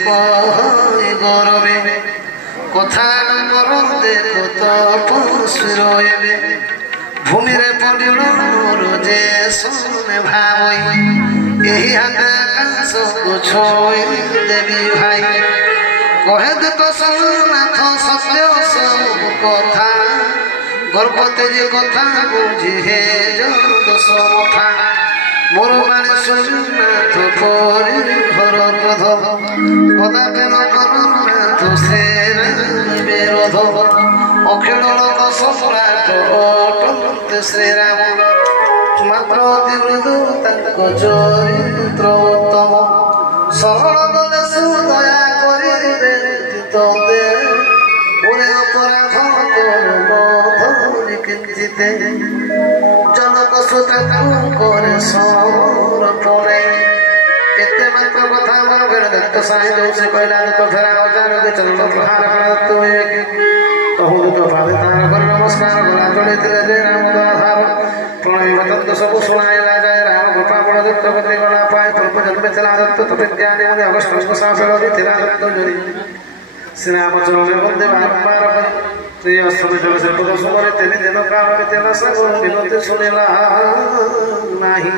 কয় গরবে কথা নর দেখো তপস্বীর এবে ভূমিরে পড়িল মোর যে শুনে ভাই এই আকাশକୁ ଛୁଇଁ ଦେବି ଭାଇ କହେ ଦେଖ ଶୁଣନାଥ ସତ୍ୟ ସବୁ କଥା ଗର୍ଭତେ ଯେ କଥା ବୁଝି ହେ ଦୋଷ ମଥା ମୋର ମାନେ ଶୁଣନାଥ ପରି ଘର କ୍ରୋଧ କଦାପି ନ କରୁନାଥ ସେ ବିରୋଧ ଅଖିଳ ଲୋକ ସମ୍ରାଟ ଅଟନ୍ତି ଶ୍ରୀରାମ ମାତ୍ର ଅତି ମୃଦୁ ତାଙ୍କ ଚରିତ୍ର ଉତ୍ତମ ସରଳ ଦଳେ ସୁଦୟା କରିବେ ତତେ ପୁଣି ଅପରାଧ କିଞ୍ଚିତେ ଜନକ ସୁତାକୁ করে ସମର୍ପଣେ ଏତେ ମାତ୍ର କଥା ଆମର ବେଳ ଦତ୍ତ ସାହି ଦଉଛେ କହିଲା ଦତ୍ତ ଫେରା ଅଜାଣ ଚରଣ ପ୍ରହାର କଲା ଦତ୍ତ କହୁ ଦତ୍ତ ପାଦେ ତାର କରି ନମସ୍କାର ଗଲା ଚଳିଥିଲେ ଯେ ରାମ ଆଧାର প্রণয় দত্ত সবু শোনাইলা যায় রাম গোপা বড় দত্ত গতি গলা পায় প্রভু জন্মে ଥିଲା দত্ত তবে জ্ঞানী মনে অগস্ট সাফেল ଥିଲା দত্ত জড়ি শ্রীরাম চরণে বন্দে বারম্বার প্রিয় শ্রমিক সেপদ সমরে তিনি দিন কাল বিতেলা সাগর বিনতি শুনিলা নাহি